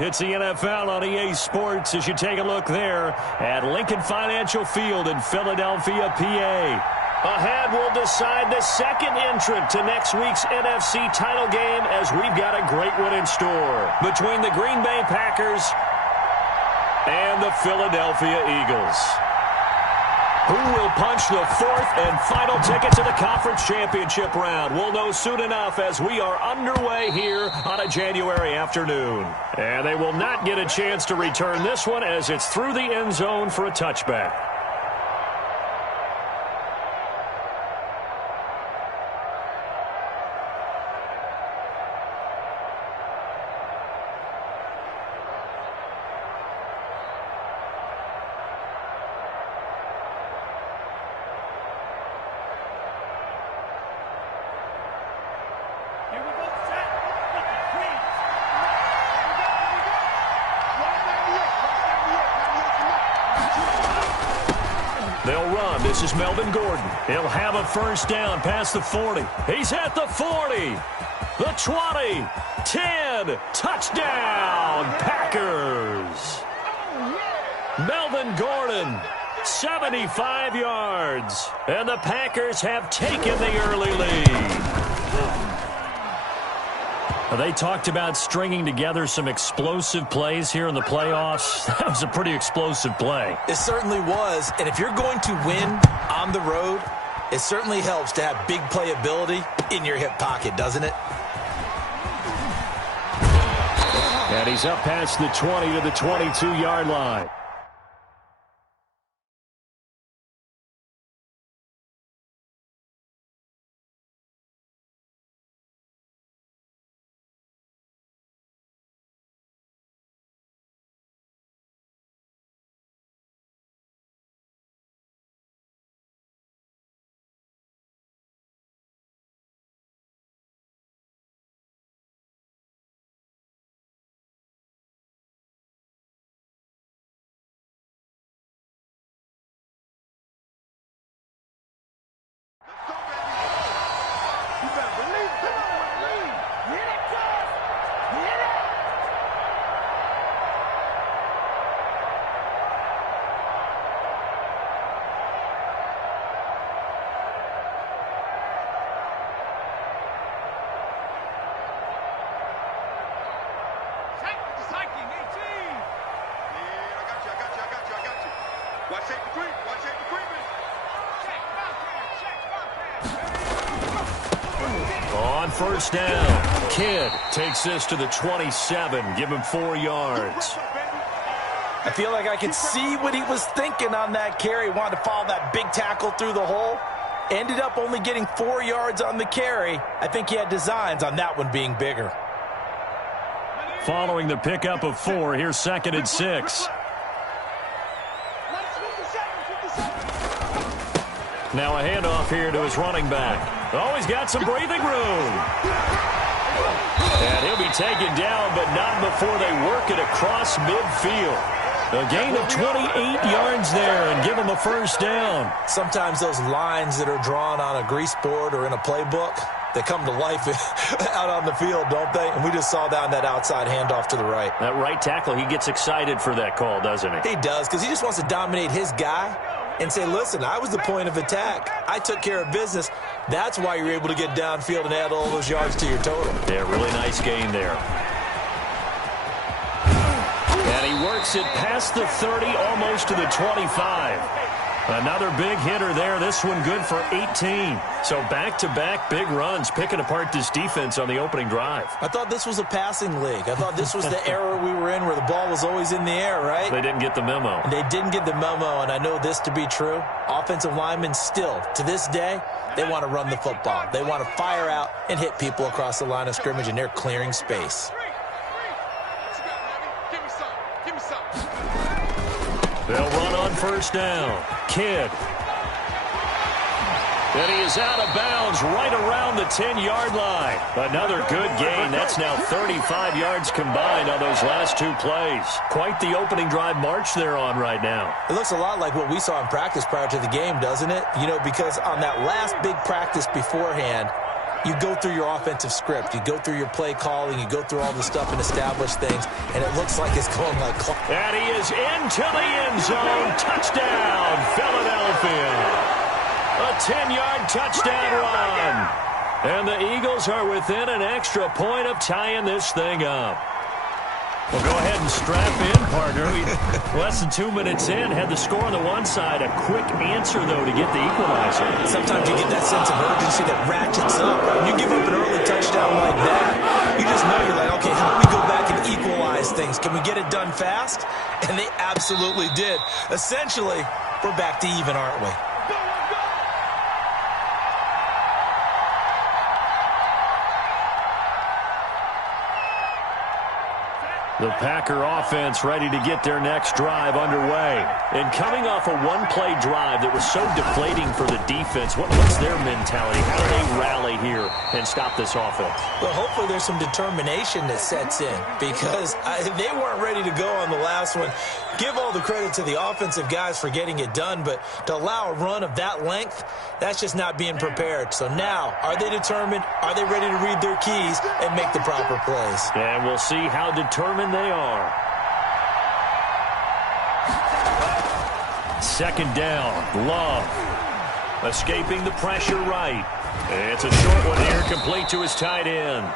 It's the NFL on EA Sports as you take a look there at Lincoln Financial Field in Philadelphia, PA. Ahead, we'll decide the second entrant to next week's NFC title game as we've got a great one in store between the Green Bay Packers and the Philadelphia Eagles. Who will punch the fourth and final ticket to the conference championship round? We'll know soon enough as we are underway here on a January afternoon. And they will not get a chance to return this one as it's through the end zone for a touchback. They'll run. This is Melvin Gordon. He'll have a first down past the 40. He's at the 40, the 20, 10. Touchdown, Packers. Melvin Gordon, 75 yards. And the Packers have taken the early lead. They talked about stringing together some explosive plays here in the playoffs. That was a pretty explosive play. It certainly was. And if you're going to win on the road, it certainly helps to have big playability in your hip pocket, doesn't it? And he's up past the 20 to the 22-yard line. On first down, Kidd takes this to the 27. Give him 4 yards. I feel like I could see what he was thinking on that carry. Wanted to follow that big tackle through the hole. Ended up only getting 4 yards on the carry. I think he had designs on that one being bigger. Following the pickup of 4, here's 2nd and 6. Now a handoff here to his running back. Oh, he's got some breathing room. And he'll be taken down, but not before they work it across midfield. A gain of 28 yards there and give him a first down. Sometimes those lines that are drawn on a grease board or in a playbook, they come to life out on the field, don't they? And we just saw that on that outside handoff to the right. That right tackle, he gets excited for that call, doesn't he? He does, because he just wants to dominate his guy and say, listen, I was the point of attack. I took care of business. That's why you're able to get downfield and add all those yards to your total. Yeah, really nice gain there. And he works it past the 30, almost to the 25. Another big hitter there. This one good for 18. So back-to-back big runs, picking apart this defense on the opening drive. I thought this was a passing league. I thought this was the era we were in where the ball was always in the air, right? They didn't get the memo. They didn't get the memo, and I know this to be true. Offensive linemen still, to this day, they want to run the football. They want to fire out and hit people across the line of scrimmage, and they're clearing space. They'll run on first down. Kidd. And he is out of bounds right around the 10-yard line. Another good gain. That's now 35 yards combined on those last 2 plays. Quite the opening drive march they're on right now. It looks a lot like what we saw in practice prior to the game, doesn't it? You know, because on that last big practice beforehand, you go through your offensive script. You go through your play calling. You go through all the stuff and establish things, and it looks like it's going like clock. And he is into the end zone. Touchdown, Philadelphia. A 10-yard touchdown run. And the Eagles are within an extra point of tying this thing up. Well, go ahead and strap in, partner. Less than 2 minutes in, had the score on the one side. A quick answer, though, to get the equalizer. Sometimes you get that sense of urgency that ratchets up. When you give up an early touchdown like that, you just know you're like, okay, how do we go back and equalize things? Can we get it done fast? And they absolutely did. Essentially, we're back to even, aren't we? The Packer offense ready to get their next drive underway. And coming off a one-play drive that was so deflating for the defense, what's their mentality? How do they rally here and stop this offense? Well, hopefully there's some determination that sets in because they weren't ready to go on the last one. Give all the credit to the offensive guys for getting it done, but to allow a run of that length, that's just not being prepared. So now, are they determined? Are they ready to read their keys and make the proper plays? And we'll see how determined they are. Second down, Love. Escaping the pressure right. It's a short one here, complete to his tight end.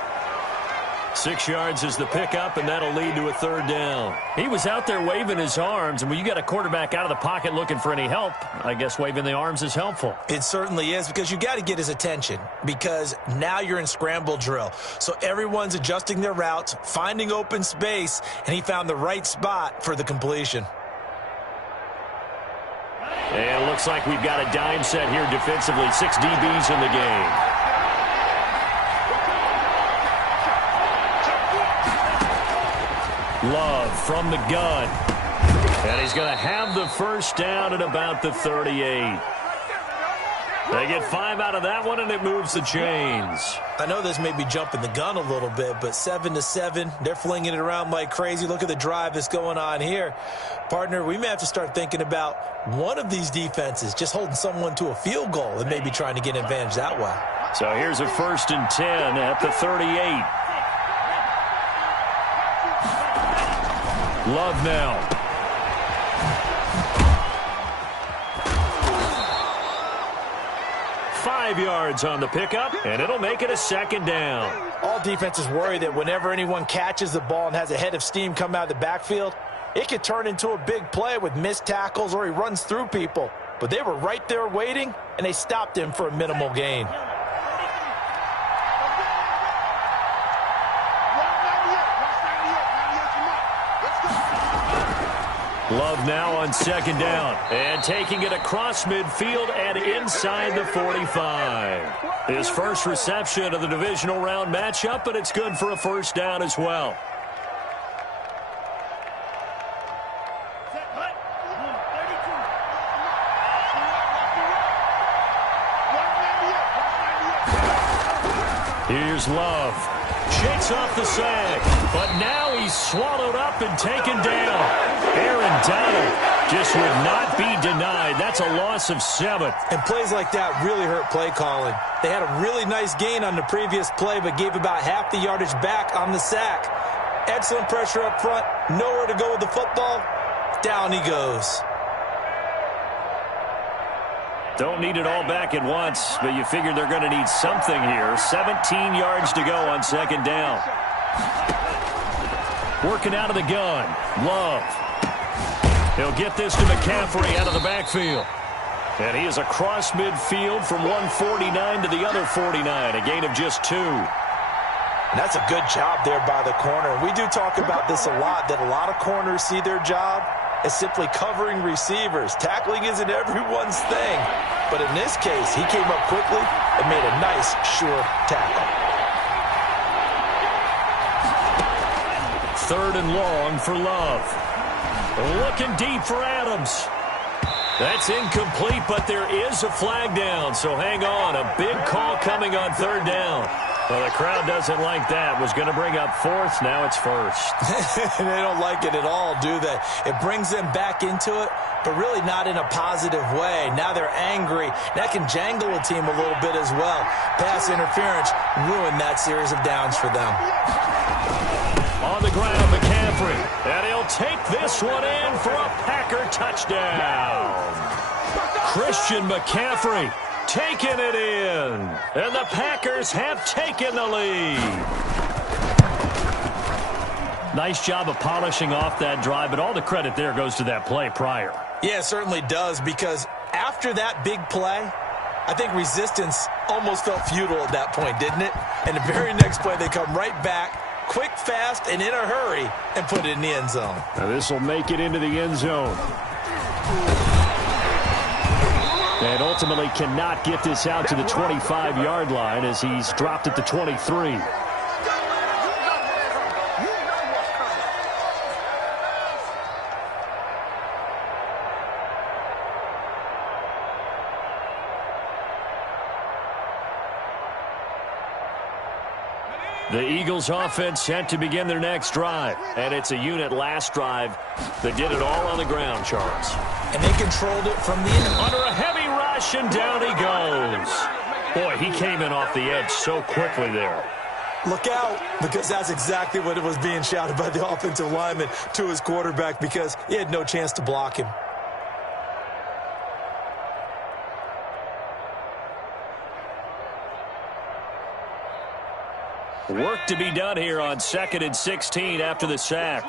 6 yards is the pickup, and that'll lead to a third down. He was out there waving his arms, and when you got a quarterback out of the pocket looking for any help, I guess waving the arms is helpful. It certainly is, because you got to get his attention, because now you're in scramble drill. So everyone's adjusting their routes, finding open space, and he found the right spot for the completion. And it looks like we've got a dime set here defensively. 6 DBs in the game. Love from the gun. And he's going to have the first down at about the 38. They get 5 out of that one, and it moves the chains. I know this may be jumping the gun a little bit, but 7-7, they're flinging it around like crazy. Look at the drive that's going on here. Partner, we may have to start thinking about one of these defenses just holding someone to a field goal and maybe trying to get an advantage that way. So here's a 1st and 10 at the 38. Love now. Five yards on the pickup, and it'll make it a second down. All defenses worry that whenever anyone catches the ball and has a head of steam come out of the backfield, it could turn into a big play with missed tackles or he runs through people. But they were right there waiting, and they stopped him for a minimal gain. Love now on second down, and taking it across midfield and inside the 45. His first reception of the divisional round matchup, but it's good for a first down as well. Here's Love. Shakes off the sack, but now he's swallowed up and taken down. Aaron Donald just would not be denied. That's a loss of 7. And plays like that really hurt play calling. They had a really nice gain on the previous play, but gave about half the yardage back on the sack. Excellent pressure up front. Nowhere to go with the football. Down he goes. Don't need it all back at once, but you figure they're going to need something here. 17 yards to go on second down. Working out of the gun. Love. He'll get this to McCaffrey out of the backfield. And he is across midfield from 149 to the other 49, a gain of just 2. And that's a good job there by the corner. We do talk about this a lot, that a lot of corners see their job as simply covering receivers. Tackling isn't everyone's thing. But in this case, he came up quickly and made a nice, sure tackle. 3rd and long for Love. Looking deep for Adams. That's incomplete, but there is a flag down, so hang on. A big call coming on 3rd down. Well, the crowd doesn't like that. Was going to bring up fourth. Now it's first. They don't like it at all, do they? It brings them back into it, but really not in a positive way. Now they're angry. That can jangle a team a little bit as well. Pass interference ruined that series of downs for them. On the ground, McCaffrey. And he'll take this one in for a Packer touchdown. Christian McCaffrey taking it in. And the Packers have taken the lead. Nice job of polishing off that drive, but all the credit there goes to that play prior. Yeah, it certainly does, because after that big play, I think resistance almost felt futile at that point, didn't it? And the very next play, they come right back, quick, fast, and in a hurry, and put it in the end zone. Now this will make it into the end zone. And ultimately cannot get this out to the 25-yard line as he's dropped at the 23. The Eagles offense set to begin their next drive. And it's a unit last drive that did it all on the ground, Charles. And they controlled it from the end. Under a heavy rush, and down he goes. Boy, he came in off the edge so quickly there. Look out, because that's exactly what it was being shouted by the offensive lineman to his quarterback, because he had no chance to block him. Work to be done here on 2nd and 16 after the sack.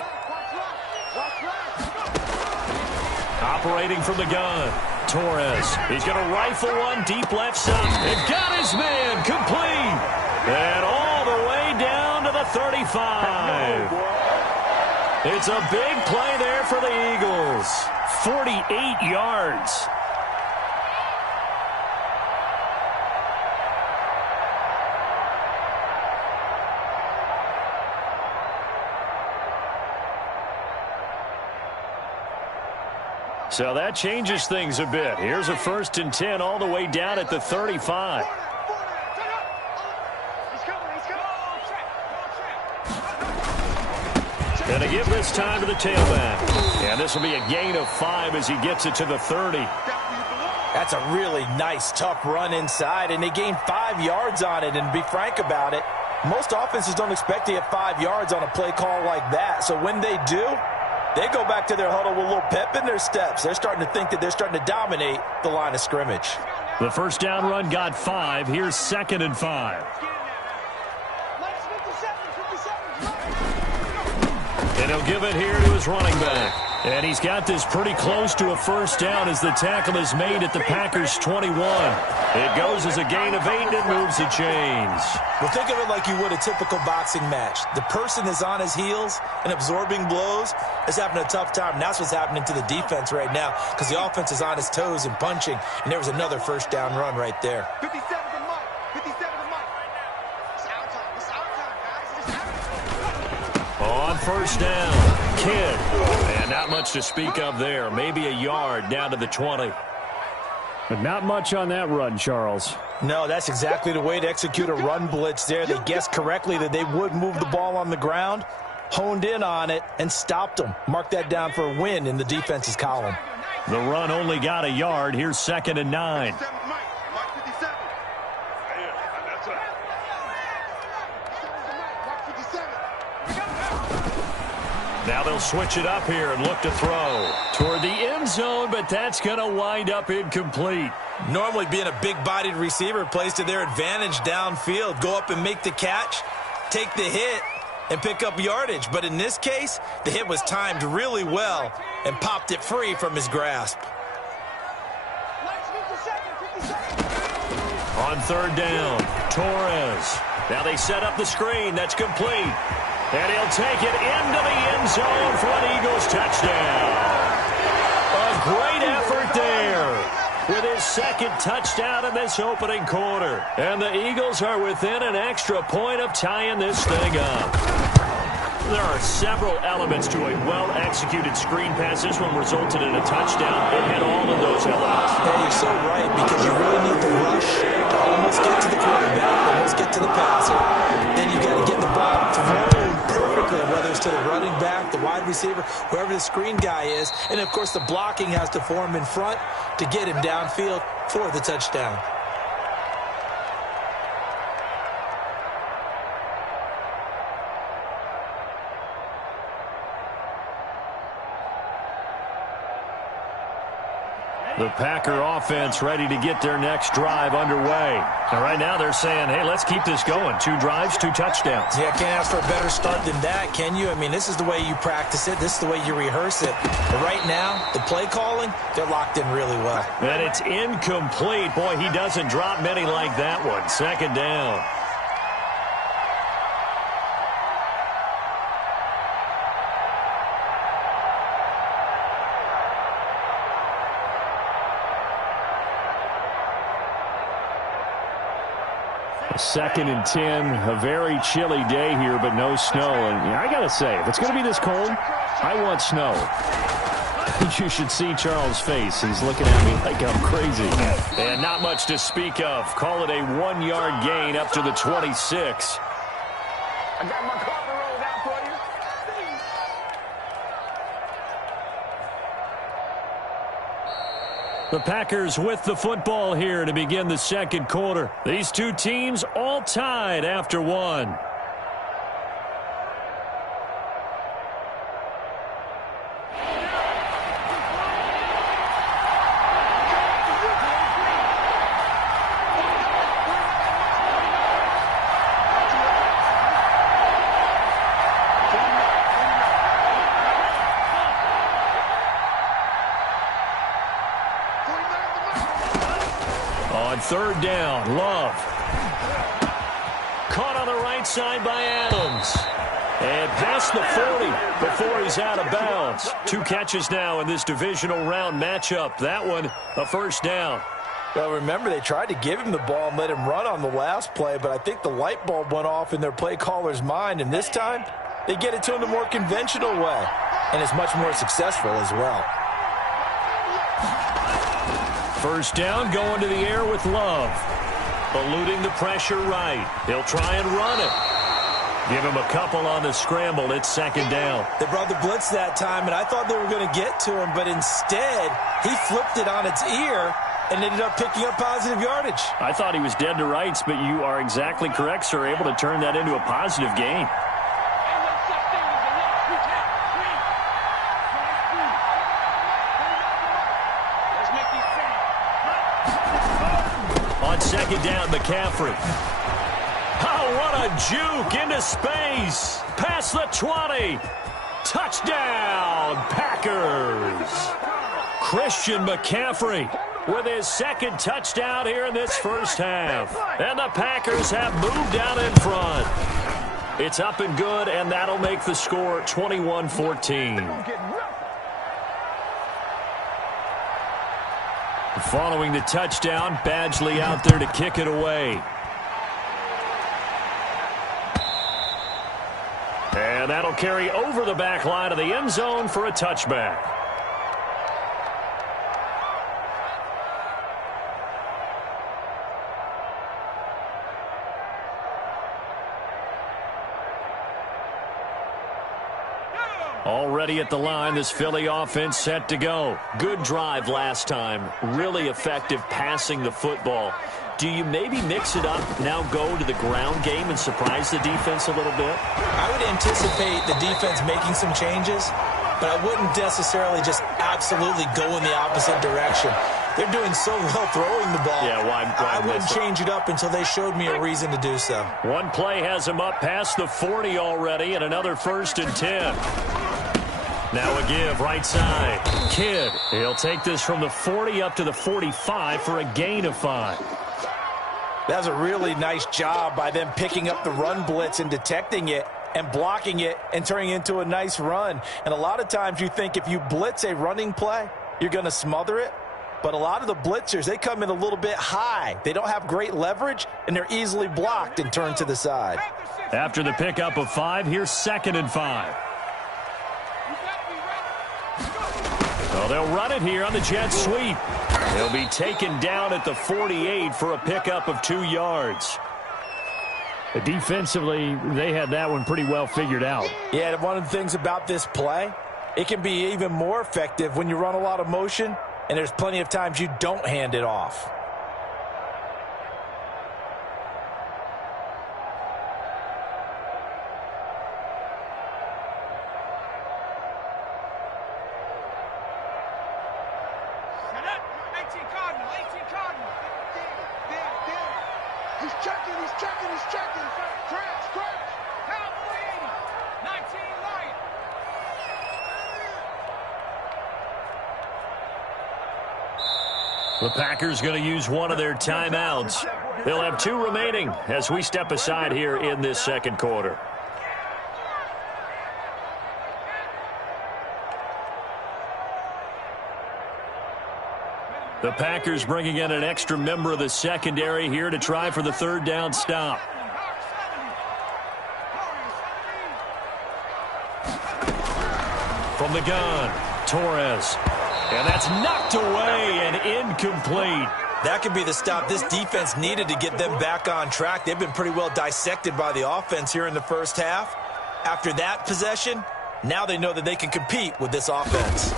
Operating from the gun, Torres. He's going to rifle one deep left side. And got his man complete. And all the way down to the 35. It's a big play there for the Eagles. 48 yards. So that changes things a bit. Here's a 1st and 10 all the way down at the 35. And to give this time to the tailback. And this will be a gain of 5 as he gets it to the 30. That's a really nice, tough run inside, and they gained 5 yards on it. And to be frank about it, most offenses don't expect to get 5 yards on a play call like that. So when they do, they go back to their huddle with a little pep in their steps. They're starting to think that they're starting to dominate the line of scrimmage. The first down run got 5. Here's 2nd and 5. And he'll give it here to his running back. And he's got this pretty close to a first down as the tackle is made at the Packers' 21. It goes as a gain of 8 and it moves the chains. Well, think of it like you would a typical boxing match. The person is on his heels and absorbing blows is having a tough time. And that's what's happening to the defense right now, because the offense is on his toes and punching. And there was another first down run right there. 57 to Mike. 57 to Mike. It's our time. It's our time, guys. It's our time. On first down, Kidd. And not much to speak of there. Maybe a yard down to the 20. But not much on that run, Charles. No, that's exactly the way to execute a run blitz there. They guessed correctly that they would move the ball on the ground, honed in on it, and stopped them. Mark that down for a win in the defense's column. The run only got a yard. Here's 2nd and 9. Now they'll switch it up here and look to throw toward the end zone, but that's going to wind up incomplete. Normally being a big-bodied receiver plays to their advantage downfield. Go up and make the catch, take the hit, and pick up yardage. But in this case, the hit was timed really well and popped it free from his grasp. On 3rd down, Torres. Now they set up the screen. That's complete. And he'll take it into the end zone for an Eagles touchdown. A great effort there with his 2nd touchdown in this opening quarter. And the Eagles are within an extra point of tying this thing up. There are several elements to a well-executed screen pass. This one resulted in a touchdown. It had all of those elements. Yeah, you're so right, because you really need the rush to almost get to the quarterback, almost get to the passer. Then you got to get the ball thrown perfectly, whether it's to the running back, the wide receiver, whoever the screen guy is. And, of course, the blocking has to form in front to get him downfield for the touchdown. The Packer offense ready to get their next drive underway. And right now they're saying, hey, let's keep this going. 2 drives, 2 touchdowns. Yeah, can't ask for a better start than that, can you? I mean, this is the way you practice it. This is the way you rehearse it. But right now, the play calling, they're locked in really well. And it's incomplete. Boy, he doesn't drop many like that one. 2nd down. Second and 10, a very chilly day here, but no snow. And I got to say, if it's going to be this cold, I want snow. You should see Charles' face. He's looking at me like I'm crazy. And not much to speak of. Call it a 1-yard gain up to the 26. I got my carpet rolled out for you. The Packers with the football here to begin the 2nd quarter. These 2 teams all tied after 1. On 3rd down, Love. Caught on the right side by Adams. And past the 40 before he's out of bounds. 2 catches now in this divisional round matchup. That one, a 1st down. Well, remember, they tried to give him the ball and let him run on the last play, but I think the light bulb went off in their play caller's mind, and this time they get it to him the more conventional way, and it's much more successful as well. 1st down, going to the air with Love. Eluding the pressure right. He'll try and run it. Give him a couple on the scramble. It's 2nd down. They brought the blitz that time, and I thought they were going to get to him, but instead he flipped it on its ear and ended up picking up positive yardage. I thought he was dead to rights, but you are exactly correct, sir. Able to turn that into a positive gain. On 2nd down, McCaffrey. Oh, what a juke into space. Past the 20. Touchdown, Packers. Christian McCaffrey with his 2nd touchdown here in this 1st half. And the Packers have moved out in front. It's up and good, and that'll make the score 21-14. Following the touchdown, Badgley out there to kick it away. And that'll carry over the back line of the end zone for a touchback. Already at the line, this Philly offense set to go. Good drive last time. Really effective passing the football. Do you maybe mix it up, now go to the ground game and surprise the defense a little bit? I would anticipate the defense making some changes, but I wouldn't necessarily just absolutely go in the opposite direction. They're doing so well throwing the ball. Yeah, why I wouldn't change it up until they showed me a reason to do so. One play has him up past the 40 already, and another 1st and 10. Now a give, right side. Kidd, he'll take this from the 40 up to the 45 for a gain of 5. That was a really nice job by them picking up the run blitz and detecting it and blocking it and turning it into a nice run. And a lot of times you think if you blitz a running play, you're going to smother it. But a lot of the blitzers, they come in a little bit high. They don't have great leverage, and they're easily blocked and turned to the side. After the pickup of 5, here's 2nd and 5. So they'll run it here on the jet sweep. They'll be taken down at the 48 for a pickup of 2 yards. Defensively, they had that one pretty well figured out. Yeah, and one of the things about this play, it can be even more effective when you run a lot of motion, and there's plenty of times you don't hand it off. The Packers going to use one of their timeouts. They'll have 2 remaining as we step aside here in this second quarter. The Packers bringing in an extra member of the secondary here to try for the 3rd down stop. From the gun, Torres. And that's knocked away and incomplete. That could be the stop this defense needed to get them back on track. They've been pretty well dissected by the offense here in the first half. After that possession, now they know that they can compete with this offense.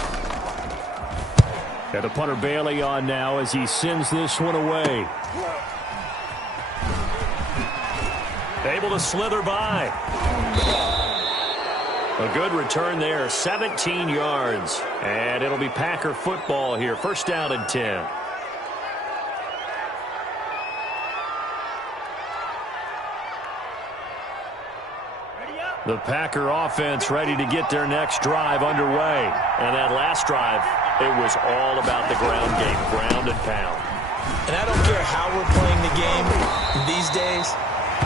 Got the punter Bailey on now as he sends this one away. Able to slither by. A good return there, 17 yards. And it'll be Packer football here. 1st down and 10. The Packer offense ready to get their next drive underway. And that last drive, it was all about the ground game, ground and pound. And I don't care how we're playing the game these days,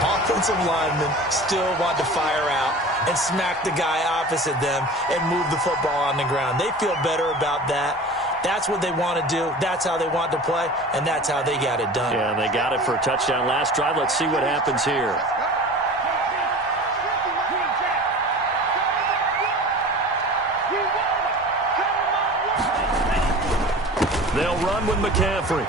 offensive linemen still want to fire out and smack the guy opposite them and move the football on the ground. They feel better about that. That's what they want to do. That's how they want to play, and that's how they got it done. Yeah, and they got it for a touchdown last drive. Let's see what happens here. They'll run with McCaffrey.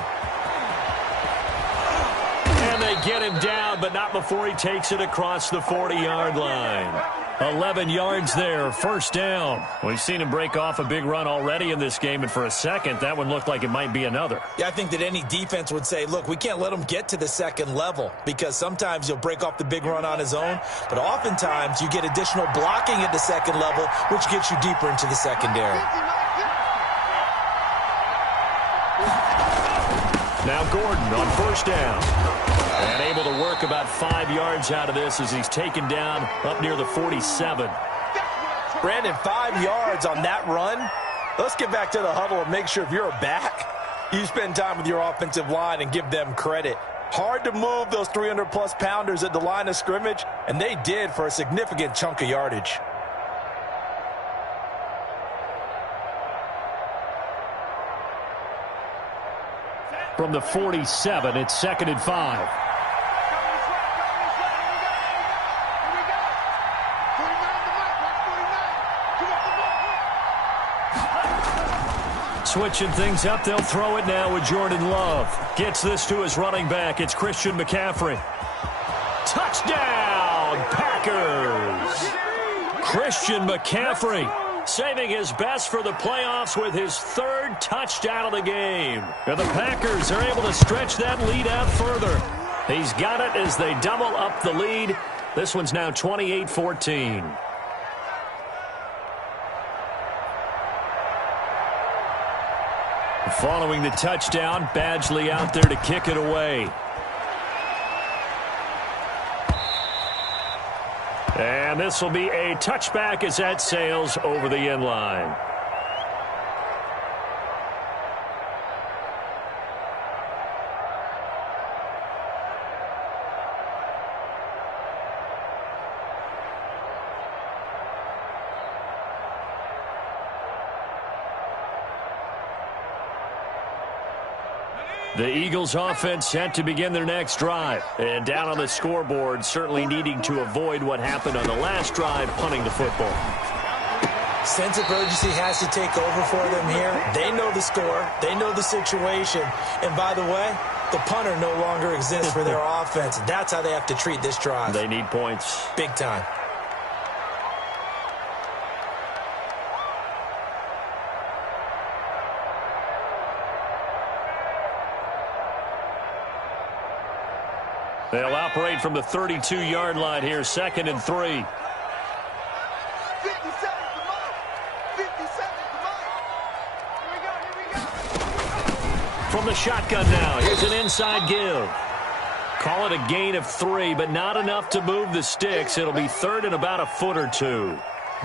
And they get him down, but not before he takes it across the 40-yard line. 11 yards there, 1st down. We've seen him break off a big run already in this game, and for a second, that one looked like it might be another. Yeah, I think that any defense would say, look, we can't let him get to the 2nd level because sometimes he'll break off the big run on his own, but oftentimes you get additional blocking at the 2nd level, which gets you deeper into the secondary. Now Gordon on 1st down. And able to work about 5 yards out of this as he's taken down up near the 47. Brandon, 5 yards on that run. Let's get back to the huddle and make sure if you're a back, you spend time with your offensive line and give them credit. Hard to move those 300-plus pounders at the line of scrimmage, and they did for a significant chunk of yardage. From the 47, it's 2nd and 5. Switching things up, they'll throw it now with Jordan Love. Gets this to his running back. It's Christian McCaffrey. Touchdown, Packers! Christian McCaffrey saving his best for the playoffs with his 3rd touchdown of the game. And the Packers are able to stretch that lead out further. He's got it as they double up the lead. This one's now 28-14. Following the touchdown, Badgley out there to kick it away. And this will be a touchback as that sails over the end line. The Eagles offense set to begin their next drive. And down on the scoreboard, certainly needing to avoid what happened on the last drive, punting the football. Sense of urgency has to take over for them here. They know the score. They know the situation. And by the way, the punter no longer exists for their offense. That's how they have to treat this drive. They need points. Big time. They'll operate from the 32-yard line here, 2nd and 3. 57 to Mike. 57 to Mike. Here we go. From the shotgun now, here's an inside give. Call it a gain of 3, but not enough to move the sticks. It'll be 3rd and about a foot or 2.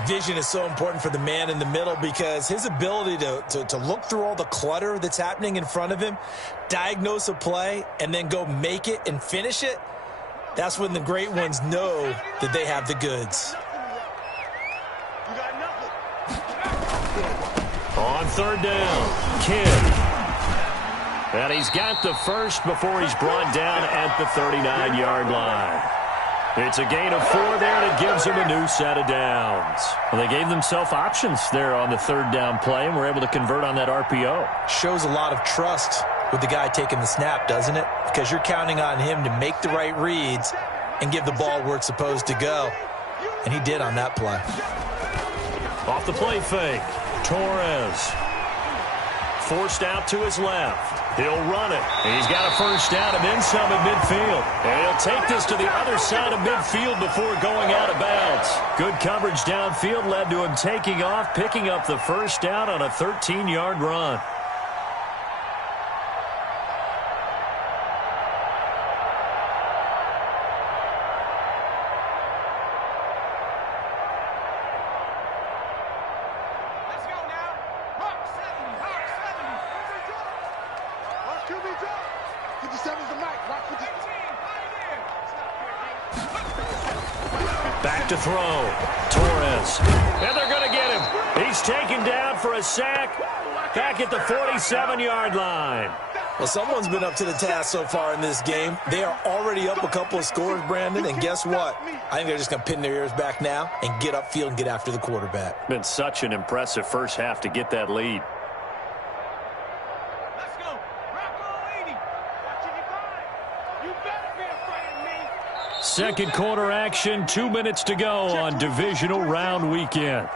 Vision is so important for the man in the middle because his ability to look through all the clutter that's happening in front of him, diagnose a play, and then go make it and finish it, that's when the great ones know that they have the goods. You got nothing. On 3rd down, Kidd. And he's got the first before he's brought down at the 39-yard line. It's a gain of 4 there, and it gives them a new set of downs. Well, they gave themselves options there on the 3rd down play, and were able to convert on that RPO. Shows a lot of trust with the guy taking the snap, doesn't it? Because you're counting on him to make the right reads and give the ball where it's supposed to go. And he did on that play. Off the play fake, Torres. Forced out to his left. He'll run it. He's got a first down and then some at midfield. And he'll take this to the other side of midfield before going out of bounds. Good coverage downfield led to him taking off, picking up the first down on a 13-yard run. Back to throw. Torres. And they're going to get him. He's taken down for a sack back at the 47-yard line. Well, someone's been up to the task so far in this game. They are already up a couple of scores, Brandon, and guess what? I think they're just going to pin their ears back now and get upfield and get after the quarterback. Been such an impressive first half to get that lead. Let's go. Rocco 80. Watching you find. You better be afraid of me. Second quarter action, 2 minutes to go on divisional round weekend.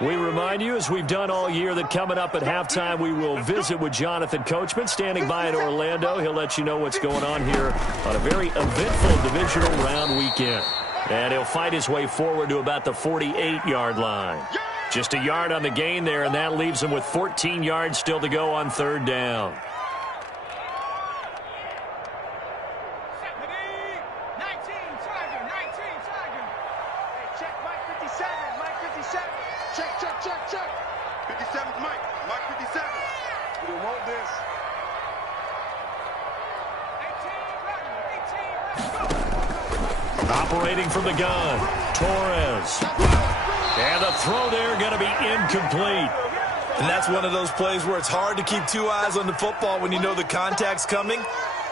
We remind you, as we've done all year, that coming up at halftime, we will visit with Jonathan Coachman, standing by in Orlando. He'll let you know what's going on here on a very eventful divisional round weekend. And he'll fight his way forward to about the 48-yard line. Just a yard on the gain there, and that leaves him with 14 yards still to go on 3rd down. Operating from the gun, Torres. And the throw there going to be incomplete. And that's one of those plays where it's hard to keep two eyes on the football when you know the contact's coming,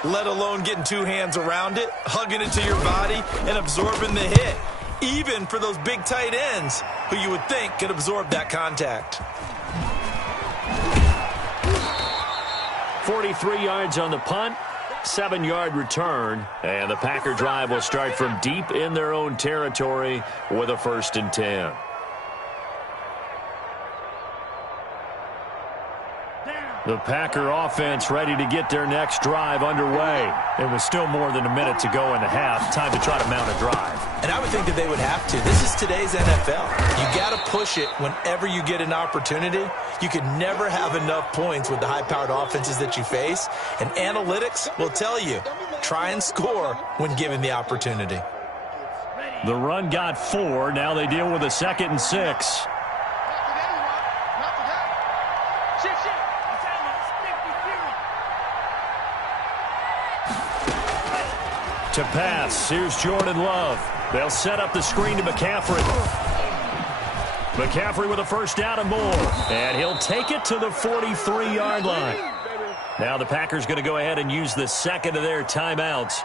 let alone getting two hands around it, hugging it to your body, and absorbing the hit. Even for those big tight ends who you would think could absorb that contact. 43 yards on the punt. 7-yard return, and the Packer drive will start from deep in their own territory with a 1st and 10. The Packer offense ready to get their next drive underway. It was still more than a minute to go in the half. Time to try to mount a drive. And I would think that they would have to. This is today's NFL. You got to push it whenever you get an opportunity. You can never have enough points with the high-powered offenses that you face. And analytics will tell you, try and score when given the opportunity. The run got 4. Now they deal with a 2nd and 6. To pass, here's Jordan Love. They'll set up the screen to McCaffrey. McCaffrey with a first down and more. And he'll take it to the 43-yard line. Now the Packers going to go ahead and use the second of their timeouts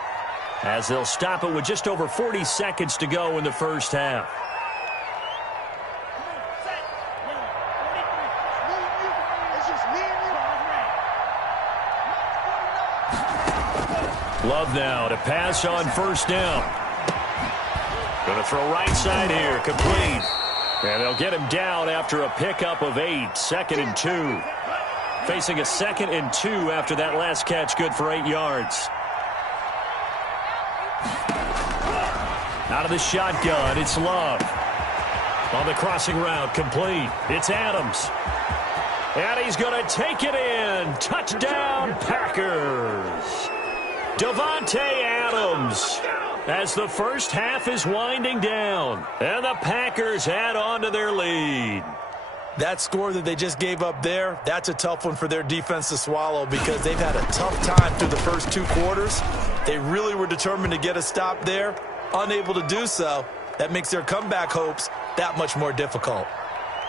as they'll stop it with just over 40 seconds to go in the first half. Love now to pass on first down. Going to throw right side here, complete. And they'll get him down after a pickup of 8, 2nd and 2. Facing a 2nd and 2 after that last catch, good for 8 yards. Out of the shotgun, it's Love. On the crossing route, complete. It's Adams. And he's going to take it in. Touchdown, Packers. Davante Adams. As the first half is winding down. And the Packers add on to their lead. That score that they just gave up there, that's a tough one for their defense to swallow because they've had a tough time through the first 2 quarters. They really were determined to get a stop there, unable to do so. That makes their comeback hopes that much more difficult.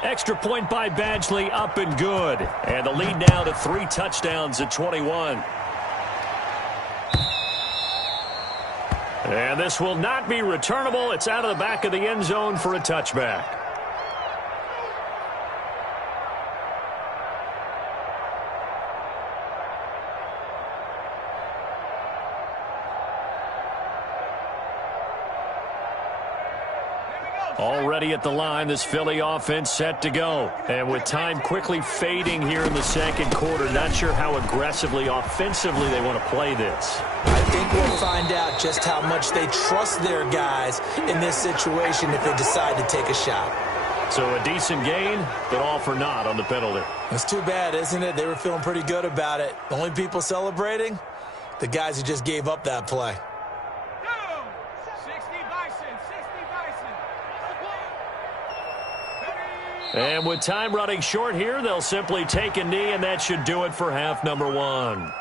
Extra point by Badgley, up and good. And the lead now to 3 touchdowns at 21. And this will not be returnable. It's out of the back of the end zone for a touchback. Already at the line, this Philly offense set to go. And with time quickly fading here in the second quarter, not sure how aggressively, offensively they want to play this. I think we'll find out just how much they trust their guys in this situation if they decide to take a shot. So a decent gain, but all for naught on the penalty. It's too bad, isn't it? They were feeling pretty good about it. The only people celebrating, the guys who just gave up that play. And with time running short here, they'll simply take a knee, and that should do it for half number 1.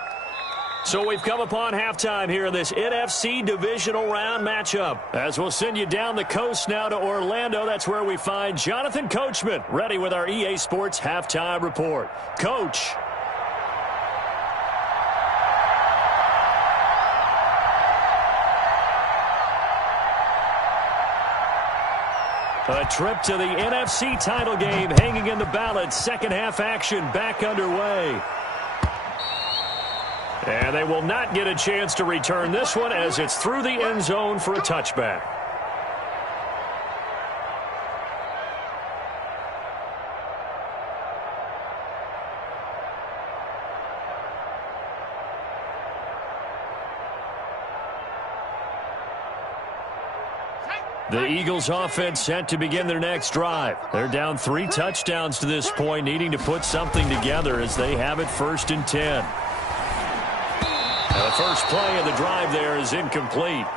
So we've come upon halftime here in this NFC divisional round matchup. As we'll send you down the coast now to Orlando, that's where we find Jonathan Coachman, ready with our EA Sports halftime report. Coach. A trip to the NFC title game hanging in the balance. Second half action back underway. And they will not get a chance to return this one as it's through the end zone for a touchback. The Eagles offense set to begin their next drive. They're down 3 touchdowns to this point, needing to put something together as they have it 1st and 10. Now the first play of the drive there is incomplete.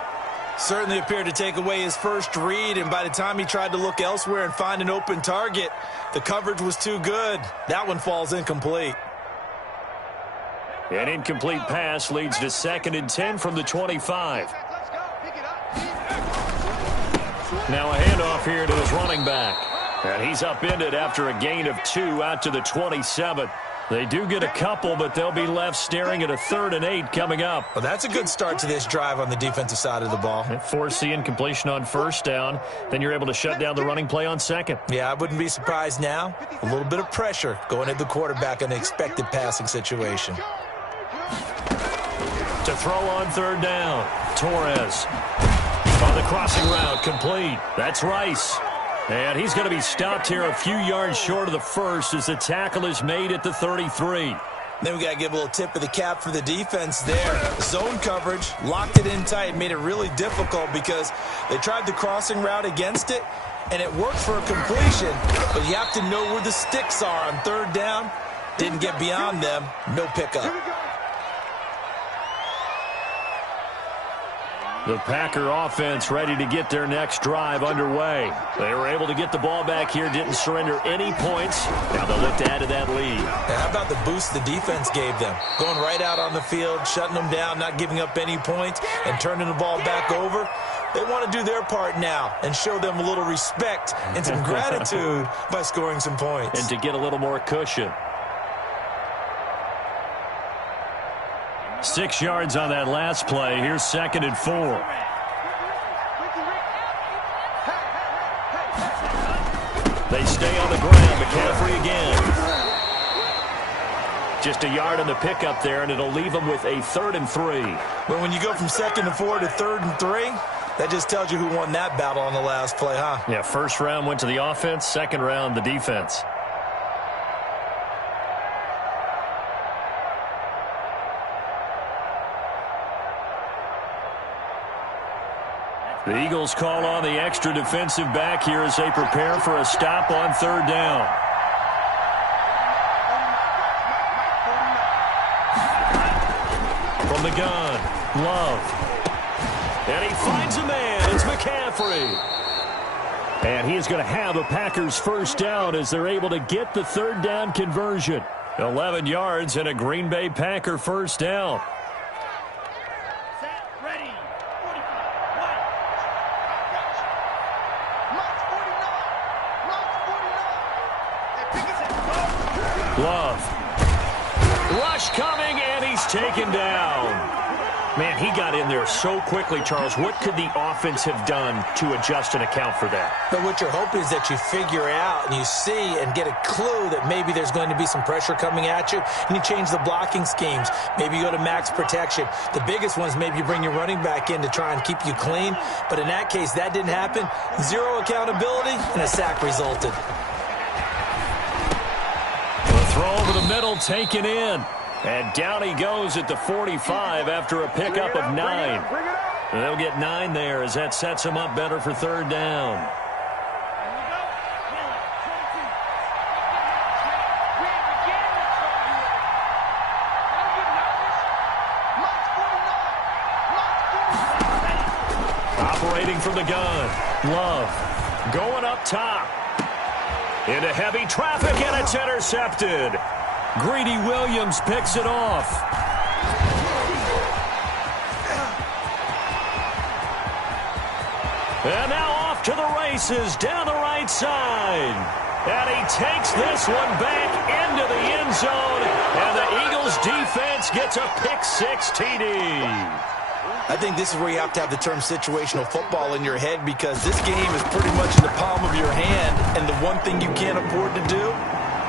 Certainly appeared to take away his first read, and by the time he tried to look elsewhere and find an open target, the coverage was too good. That one falls incomplete. An incomplete pass leads to 2nd and 10 from the 25. Now a handoff here to his running back. And he's upended after a gain of 2 out to the 27. They do get a couple, but they'll be left staring at a 3rd and 8 coming up. Well, that's a good start to this drive on the defensive side of the ball. Force the incompletion on first down. Then you're able to shut down the running play on second. Yeah, I wouldn't be surprised now. A little bit of pressure going at the quarterback in an expected passing situation. To throw on 3rd down, Torres. On the crossing route, complete. That's Rice. And he's going to be stopped here a few yards short of the first as the tackle is made at the 33. Then we got to give a little tip of the cap for the defense there. Zone coverage, locked it in tight, made it really difficult because they tried the crossing route against it, and it worked for a completion, but you have to know where the sticks are on 3rd down. Didn't get beyond them, no pickup. The Packer offense ready to get their next drive underway. They were able to get the ball back here, didn't surrender any points. Now they'll look to add to that lead. And how about the boost the defense gave them? Going right out on the field, shutting them down, not giving up any points, and turning the ball back over. They want to do their part now and show them a little respect and some gratitude by scoring some points. And to get a little more cushion. 6 yards on that last play. Here's 2nd and 4. They stay on the ground. McCaffrey again. Just a yard on the pickup there, and it'll leave them with a 3rd and 3. But when you go from 2nd and 4 to 3rd and 3, that just tells you who won that battle on the last play, huh? Yeah, first round went to the offense, second round the defense. The Eagles call on the extra defensive back here as they prepare for a stop on 3rd down. From the gun, Love. And he finds a man. It's McCaffrey. And he is going to have a Packers first down as they're able to get the 3rd down conversion. 11 yards and a Green Bay Packer first down. Love. Rush coming, and he's taken down. Man, he got in there so quickly, Charles. What could the offense have done to adjust and account for that? But what you're hoping is that you figure out and you see and get a clue that maybe there's going to be some pressure coming at you, and you change the blocking schemes. Maybe you go to max protection. The biggest one is maybe you bring your running back in to try and keep you clean. But in that case, that didn't happen. 0 accountability, and a sack resulted. Throw over the middle, taken in. And down he goes at the 45 after a pickup of 9. And they'll get 9 there as that sets him up better for 3rd down. Operating from the gun. Love. Going up top. Into heavy traffic, and it's intercepted. Greedy Williams picks it off. And now off to the races down the right side. And he takes this one back into the end zone. And the Eagles defense gets a pick-6 TD. I think this is where you have to have the term situational football in your head, because this game is pretty much in the palm of your hand, and the one thing you can't afford to do,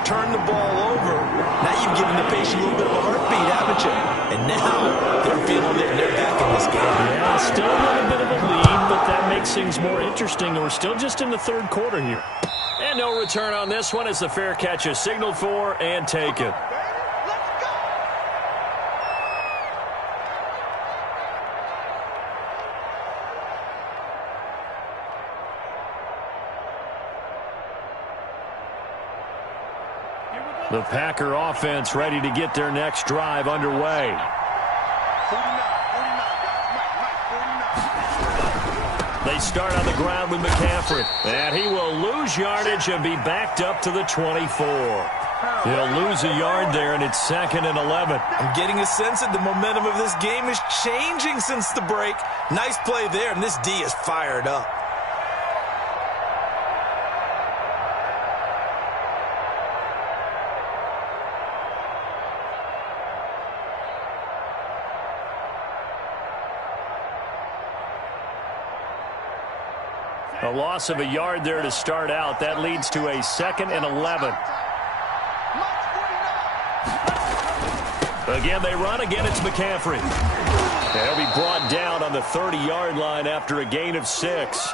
turn the ball over. Now you've given the patient a little bit of a heartbeat, haven't you? And now they're feeling it, and they're back in this game. Yeah, still a little bit of a lead, but that makes things more interesting. We're still just in the 3rd quarter here. And no return on this one as the fair catch is signaled for and taken. The Packer offense ready to get their next drive underway. 49, guys. They start on the ground with McCaffrey. And he will lose yardage and be backed up to the 24. He'll lose a yard there, and it's 2nd and 11. I'm getting a sense that the momentum of this game is changing since the break. Nice play there, and this D is fired up. A loss of a yard there to start out. That leads to a 2nd and 11. Again, they run. Again, it's McCaffrey. They'll be brought down on the 30-yard line after a gain of 6.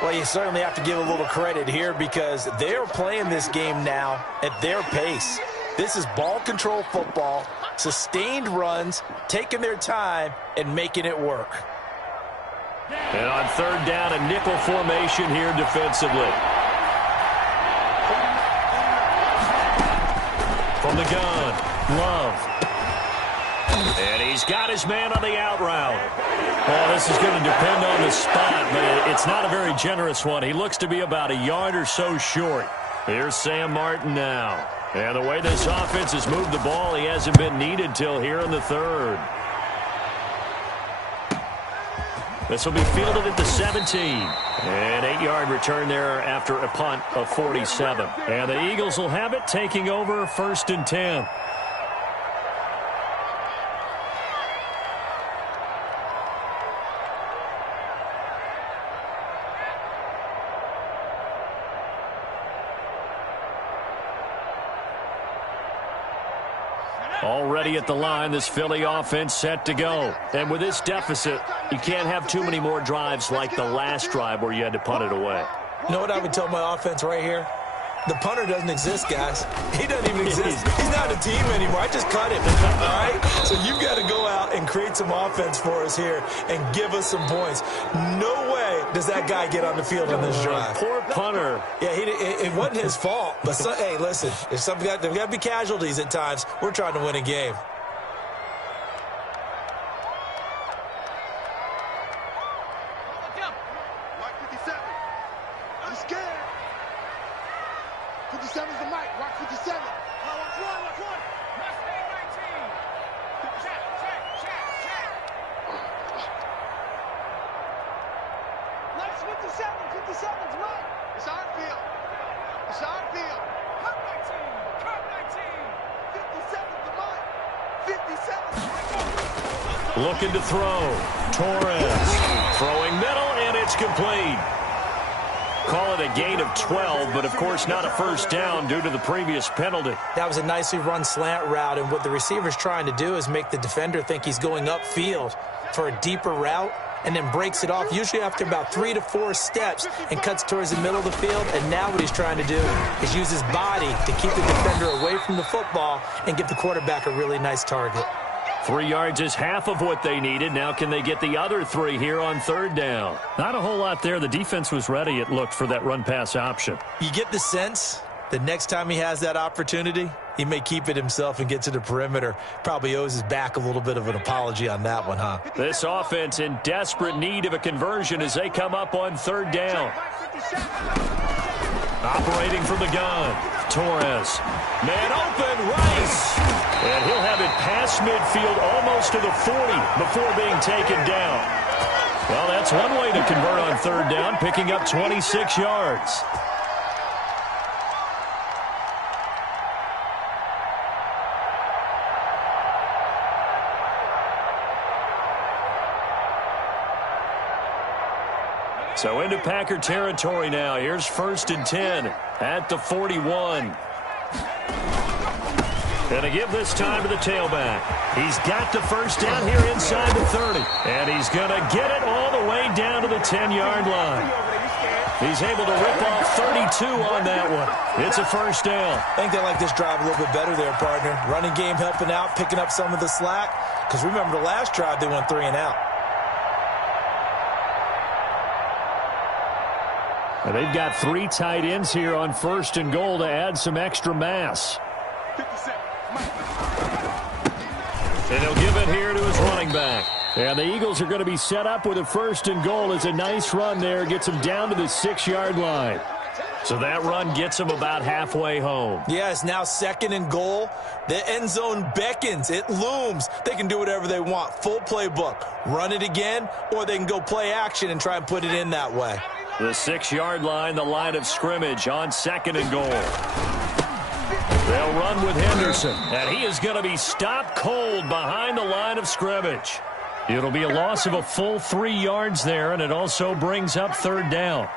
Well, you certainly have to give a little credit here, because they're playing this game now at their pace. This is ball control football, sustained runs, taking their time, and making it work. And on 3rd down, a nickel formation here defensively. From the gun, Love. And he's got his man on the out route. Well, this is going to depend on the spot, but it's not a very generous one. He looks to be about a yard or so short. Here's Sam Martin now. And the way this offense has moved the ball, he hasn't been needed till here in the 3rd. This will be fielded at the 17. An 8-yard return there after a punt of 47. And the Eagles will have it, taking over 1st and 10. Already at the line, this Philly offense set to go. And with this deficit, you can't have too many more drives like the last drive where you had to punt it away. You know what I would tell my offense right here? The punter doesn't exist, guys. He doesn't even exist. He's not a team anymore. I just cut him, all right? So you've got to go out and create some offense for us here and give us some points. No way does that guy get on the field on this drive. Poor punter. Yeah, it wasn't his fault. But, hey, listen, there's got to be casualties at times. We're trying to win a game. Watch 57. I'm scared. 57's the mic. Watch 57. Watch one. Mustang 19. Check. Nice 57. 57's mic. It's our field. Cut 19. 57's the mic. 57's the mic. Looking to throw. Torres. Throwing middle, and it's complete. Call it a gain of 12, but of course not a first down due to the previous penalty. That was a nicely run slant route, and what the receiver's trying to do is make the defender think he's going upfield for a deeper route, and then breaks it off, usually after about 3 to 4 steps, and cuts towards the middle of the field. And now what he's trying to do is use his body to keep the defender away from the football and give the quarterback a really nice target. 3 yards is half of what they needed. Now can they get the other 3 here on 3rd down? Not a whole lot there. The defense was ready, it looked, for that run-pass option. You get the sense the next time he has that opportunity, he may keep it himself and get to the perimeter. Probably owes his back a little bit of an apology on that one, huh? This offense in desperate need of a conversion as they come up on 3rd down. Operating from the gun. Torres. Man open, Rice. And he'll have it past midfield almost to the 40 before being taken down. Well, that's one way to convert on 3rd down, picking up 26 yards. So into Packer territory now. Here's 1st and 10 at the 41. Going to give this time to the tailback. He's got the first down here inside the 30. And he's going to get it all the way down to the 10-yard line. He's able to rip off 32 on that one. It's a first down. I think they like this drive a little bit better there, partner. Running game helping out, picking up some of the slack. Because remember, the last drive they went 3 and out. And they've got 3 tight ends here on 1st and goal to add some extra mass. And he'll give it here to his running back. And the Eagles are going to be set up with a 1st and goal. As a nice run there, gets them down to the 6-yard line. So that run gets them about halfway home. Yeah, it's now 2nd and goal. The end zone beckons. It looms. They can do whatever they want. Full playbook. Run it again, or they can go play action and try and put it in that way. The 6-yard line, the line of scrimmage on 2nd and goal. They'll run with Henderson, and he is going to be stopped cold behind the line of scrimmage. It'll be a loss of a full 3 yards there, and it also brings up 3rd down.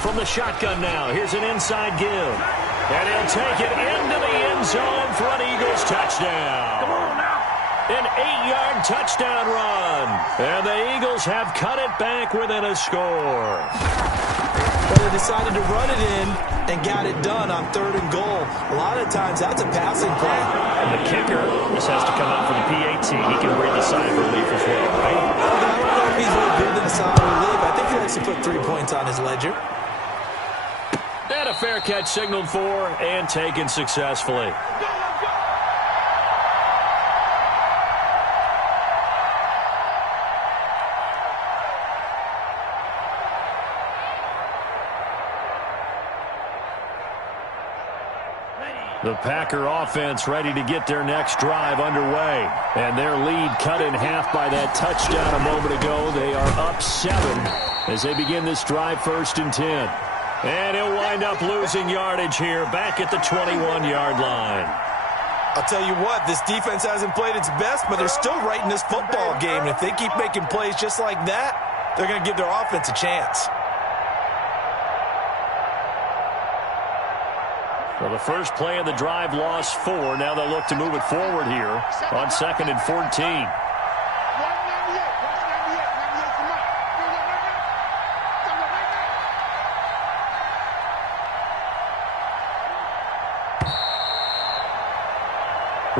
From the shotgun now, here's an inside give. And he'll take it into the end zone for an Eagles touchdown. Come on now. An 8-yard touchdown run. And the Eagles have cut it back within a score. Well, they decided to run it in and got it done on 3rd and goal. A lot of times that's a passing play. And the kicker, this has to come out for the PAT. He can breathe a sigh of relief as well, right? I don't know if he's really breathing a sigh of relief. I think he likes to put 3 points on his ledger. And a fair catch signaled for and taken successfully. The Packer offense ready to get their next drive underway. And their lead cut in half by that touchdown a moment ago. They are up 7 as they begin this drive 1st and 10. And he'll wind up losing yardage here back at the 21-yard line. I'll tell you what, this defense hasn't played its best, but they're still right in this football game. And if they keep making plays just like that, they're going to give their offense a chance. Well, the first play of the drive lost 4. Now they'll look to move it forward here on 2nd and 14.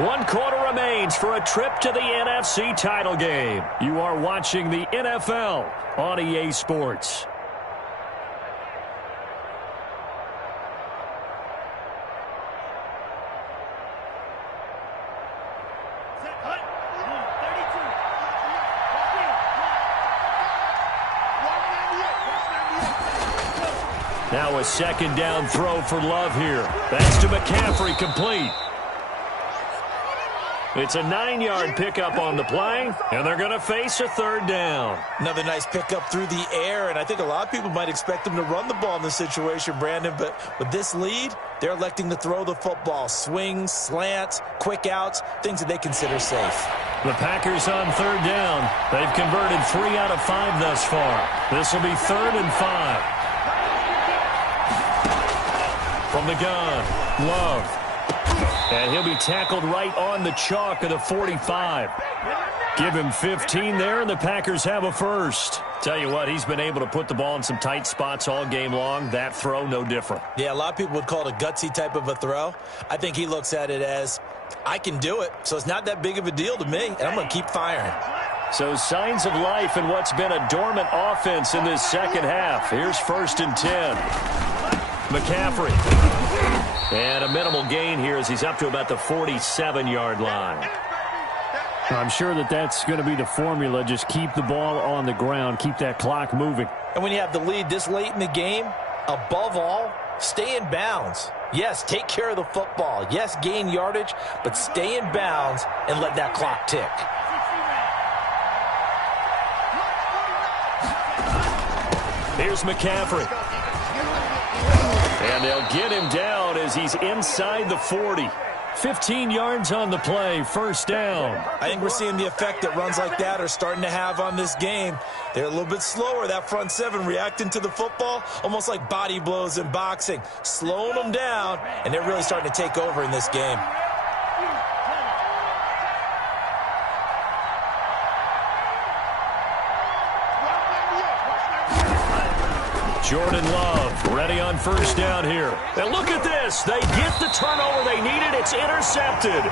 One quarter remains for a trip to the NFC title game. You are watching the NFL on EA Sports. Now a 2nd down throw for Love here. That's to McCaffrey, complete. It's a 9-yard pickup on the play, and they're going to face a 3rd down. Another nice pickup through the air, and I think a lot of people might expect them to run the ball in this situation, Brandon, but with this lead, they're electing to throw the football. Swings, slants, quick outs, things that they consider safe. The Packers on 3rd down. They've converted 3 out of 5 thus far. This will be 3rd and 5. From the gun, Love. And he'll be tackled right on the chalk of the 45. Give him 15 there, and the Packers have a first. Tell you what, he's been able to put the ball in some tight spots all game long. That throw, no different. Yeah, a lot of people would call it a gutsy type of a throw. I think he looks at it as, I can do it, so it's not that big of a deal to me, and I'm going to keep firing. So signs of life in what's been a dormant offense in this second half. Here's 1st and 10. McCaffrey. And a minimal gain here as he's up to about the 47-yard line. I'm sure that's going to be the formula. Just keep the ball on the ground. Keep that clock moving. And when you have the lead this late in the game, above all, stay in bounds. Yes, take care of the football. Yes, gain yardage, but stay in bounds and let that clock tick. Here's McCaffrey. And they'll get him down as he's inside the 40. 15 yards on the play, 1st down. I think we're seeing the effect that runs like that are starting to have on this game. They're a little bit slower, that front 7, reacting to the football, almost like body blows in boxing, slowing them down, and they're really starting to take over in this game. Jordan Love ready on 1st down here. And look at this. They get the turnover they needed. It's intercepted.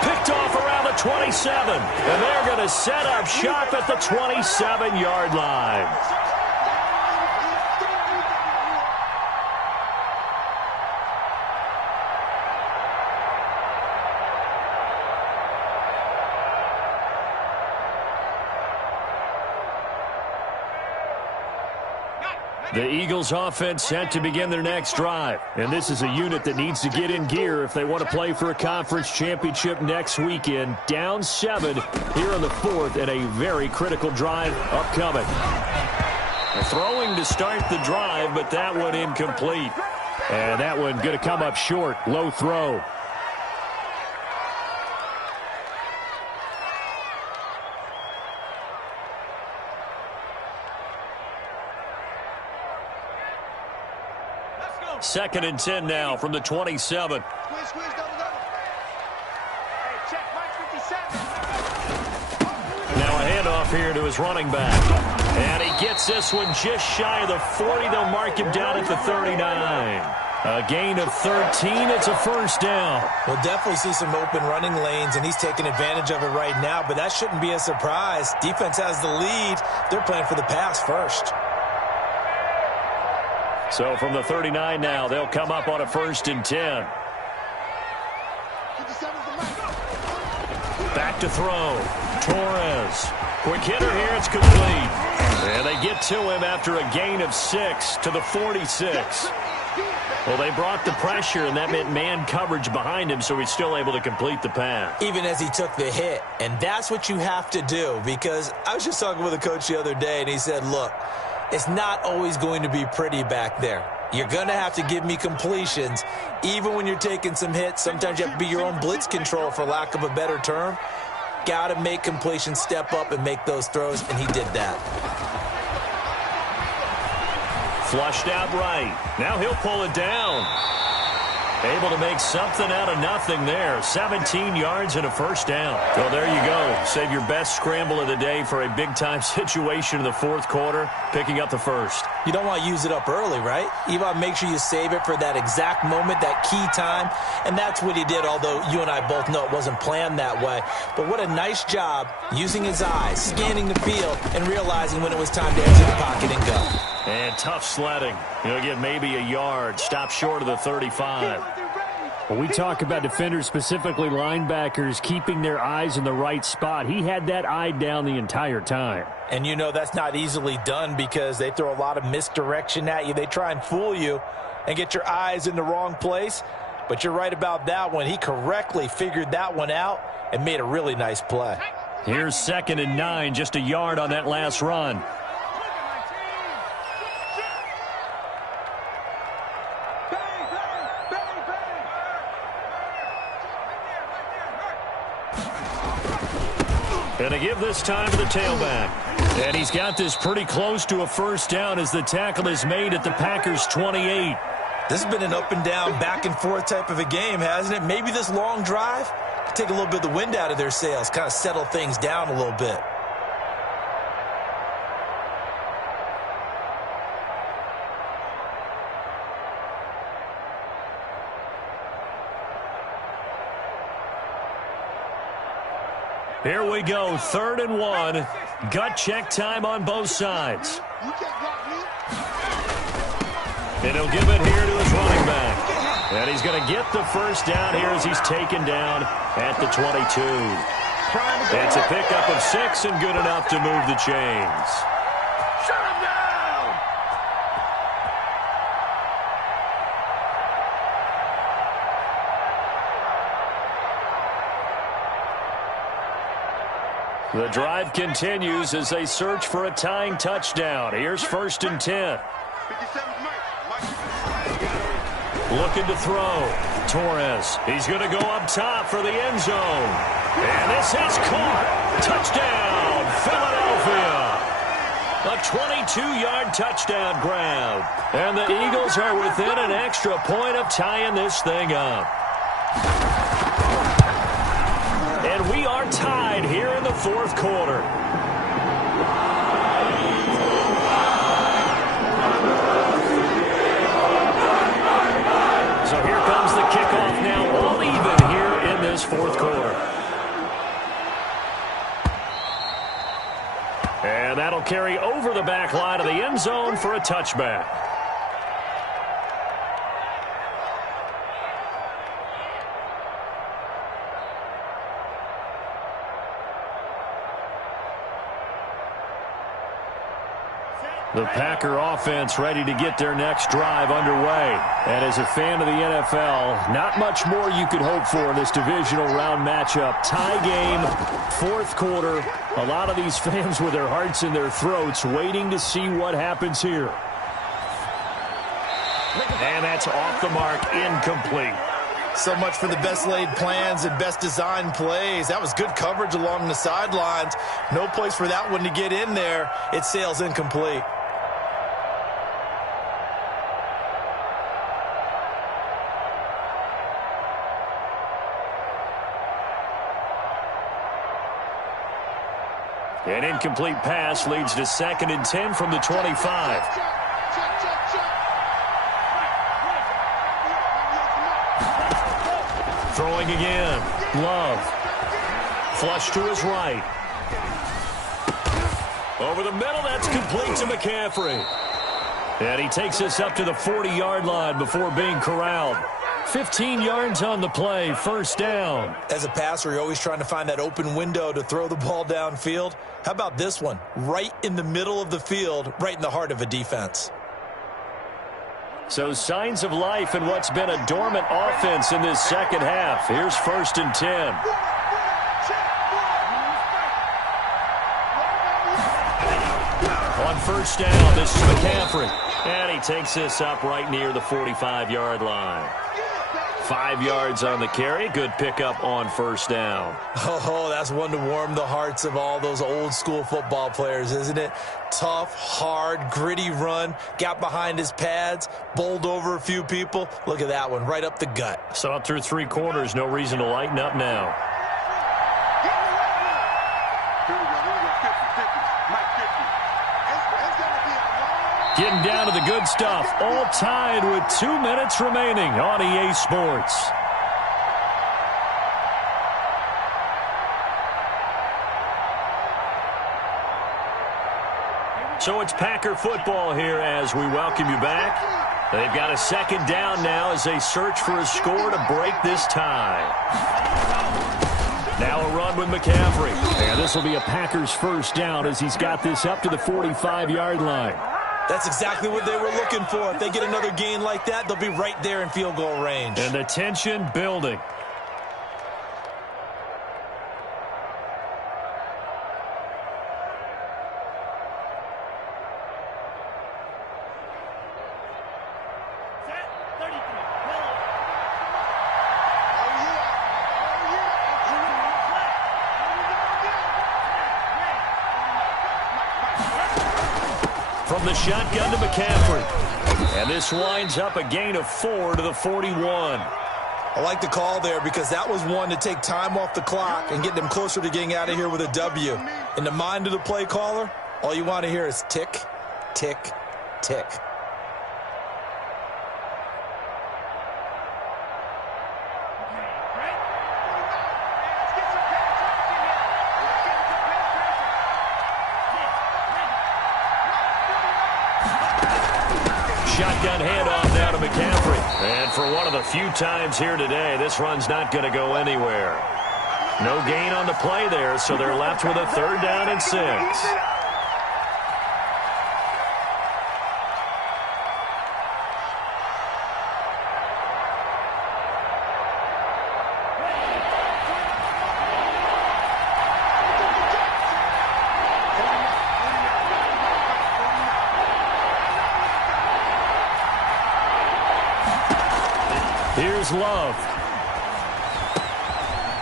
Picked off around the 27. And they're going to set up shop at the 27-yard line. The Eagles offense set to begin their next drive. And this is a unit that needs to get in gear if they want to play for a conference championship next weekend. Down 7 here in the 4th and a very critical drive upcoming. Throwing to start the drive, but that one incomplete. And that one going to come up short. Low throw. Second and 10 now from the 27. Squeeze, double. Hey, check, Mike 57. Now a handoff here to his running back. And he gets this one just shy of the 40. They'll mark him down at the 39. A gain of 13. It's a 1st down. We'll definitely see some open running lanes, and he's taking advantage of it right now, but that shouldn't be a surprise. Defense has the lead. They're playing for the pass first. So from the 39 now, they'll come up on a 1st and 10. Back to throw. Torres. Quick hitter here. It's complete. And they get to him after a gain of 6 to the 46. Well, they brought the pressure, and that meant man coverage behind him, so he's still able to complete the pass. Even as he took the hit, and that's what you have to do, because I was just talking with a coach the other day, and he said, look, it's not always going to be pretty back there. You're going to have to give me completions. Even when you're taking some hits, sometimes you have to be your own blitz control, for lack of a better term. Got to make completions, step up, and make those throws, and he did that. Flushed out right. Now he'll pull it down. Able to make something out of nothing there. 17 yards and a first down. Well, there you go. Save your best scramble of the day for a big-time situation in the fourth quarter, picking up the first. You don't want to use it up early, right? You want to make sure you save it for that exact moment, that key time, and that's what he did, although you and I both know it wasn't planned that way. But what a nice job using his eyes, scanning the field, and realizing when it was time to exit the pocket and go. And tough sledding. He'll get maybe a yard. Stop short of the 35. When we talk about defenders, specifically linebackers, keeping their eyes in the right spot, he had that eye down the entire time. And you know that's not easily done because they throw a lot of misdirection at you. They try and fool you and get your eyes in the wrong place. But you're right about that one. He correctly figured that one out and made a really nice play. Here's 2nd and 9, just a yard on that last run. Going to give this time to the tailback. And he's got this pretty close to a first down as the tackle is made at the Packers' 28. This has been an up and down, back and forth type of a game, hasn't it? Maybe this long drive could take a little bit of the wind out of their sails, kind of settle things down a little bit. Here we go, 3rd and 1. Gut check time on both sides. And he'll give it here to his running back. And he's going to get the first down here as he's taken down at the 22. It's a pickup of 6 and good enough to move the chains. Shut him down! The drive continues as they search for a tying touchdown. Here's 1st and 10. Looking to throw. Torres. He's going to go up top for the end zone. And this is caught. Touchdown, Philadelphia. A 22-yard touchdown grab. And the Eagles are within an extra point of tying this thing up. And we are tied here in the fourth quarter. So here comes the kickoff now, all even here in this fourth quarter. And that'll carry over the back line of the end zone for a touchback. The Packer offense ready to get their next drive underway. And as a fan of the NFL, not much more you could hope for in this divisional round matchup. Tie game, fourth quarter. A lot of these fans with their hearts in their throats waiting to see what happens here. And that's off the mark, incomplete. So much for the best laid plans and best designed plays. That was good coverage along the sidelines. No place for that one to get in there. It sails incomplete. An incomplete pass leads to 2nd and 10 from the 25. Throwing again. Love. Flush to his right. Over the middle, that's complete to McCaffrey. And he takes us up to the 40-yard line before being corralled. 15 yards on the play, first down. As a passer, you're always trying to find that open window to throw the ball downfield. How about this one? Right in the middle of the field, right in the heart of a defense. So signs of life in what's been a dormant offense in this second half. Here's 1st and 10. On 1st down, this is McCaffrey. And he takes this up right near the 45-yard line. 5 yards on the carry. Good pickup on 1st down. Oh, that's one to warm the hearts of all those old-school football players, isn't it? Tough, hard, gritty run. Got behind his pads, bowled over a few people. Look at that one, right up the gut. Saw it through 3 quarters. No reason to lighten up now. Getting down to the good stuff. All tied with 2 minutes remaining on EA Sports. So it's Packer football here as we welcome you back. They've got a 2nd down now as they search for a score to break this tie. Now a run with McCaffrey. And this will be a Packers 1st down as he's got this up to the 45-yard line. That's exactly what they were looking for. If they get another gain like that, they'll be right there in field goal range. And the tension building. From the shotgun to McCaffrey. And this winds up a gain of 4 to the 41. I like the call there because that was one to take time off the clock and get them closer to getting out of here with a W. In the mind of the play caller, all you want to hear is tick, tick, tick. Shotgun handoff now to McCaffrey. And for one of the few times here today, this run's not going to go anywhere. No gain on the play there, so they're left with a 3rd down and 6. Here's Love.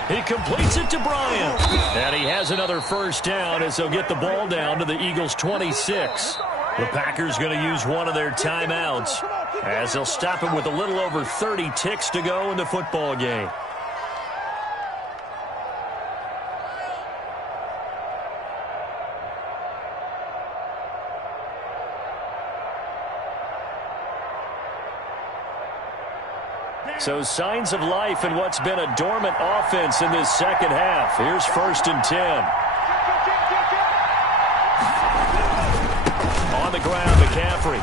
He completes it to Bryant. And he has another 1st down as they'll get the ball down to the Eagles' 26. The Packers going to use one of their timeouts as they'll stop it with a little over 30 ticks to go in the football game. So signs of life in what's been a dormant offense in this second half. Here's 1st and 10. On the ground, McCaffrey.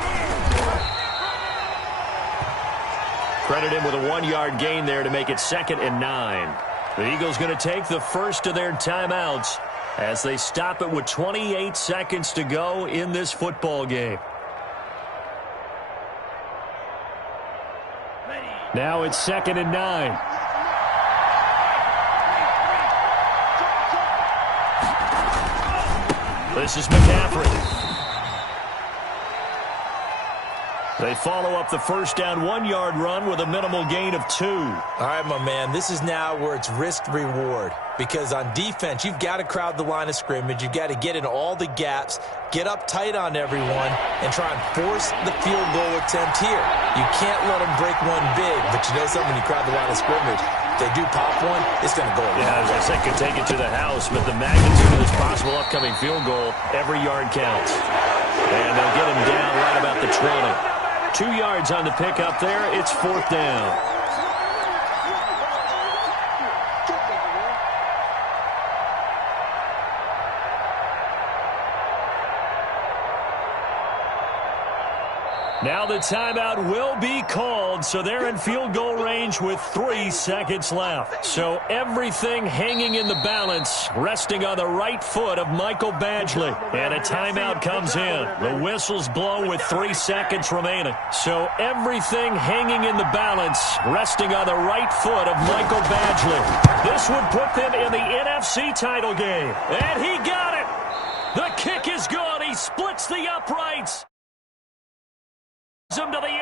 Credit him with a 1-yard gain there to make it 2nd and 9. The Eagles going to take the first of their timeouts as they stop it with 28 seconds to go in this football game. Now it's 2nd and 9. This is McCaffrey. They follow up the 1st down 1-yard run with a minimal gain of 2. All right, my man, this is now where it's risk-reward. Because on defense, you've got to crowd the line of scrimmage. You've got to get in all the gaps, get up tight on everyone, and try and force the field goal attempt here. You can't let them break one big, but you know something, when you crowd the line of scrimmage, if they do pop one, it's going to go away. Yeah, as I said, could take it to the house, but the magnitude of this possible upcoming field goal, every yard counts. And they'll get him down right about the 20. 2 yards on the pickup there. It's 4th down. Now the timeout will be called, so they're in field goal range with 3 seconds left. So everything hanging in the balance, resting on the right foot of Michael Badgley. And a timeout comes in. The whistle's blown with 3 seconds remaining. So everything hanging in the balance, resting on the right foot of Michael Badgley. This would put them in the NFC title game. And he got it! The kick is good. He splits the uprights. Him to the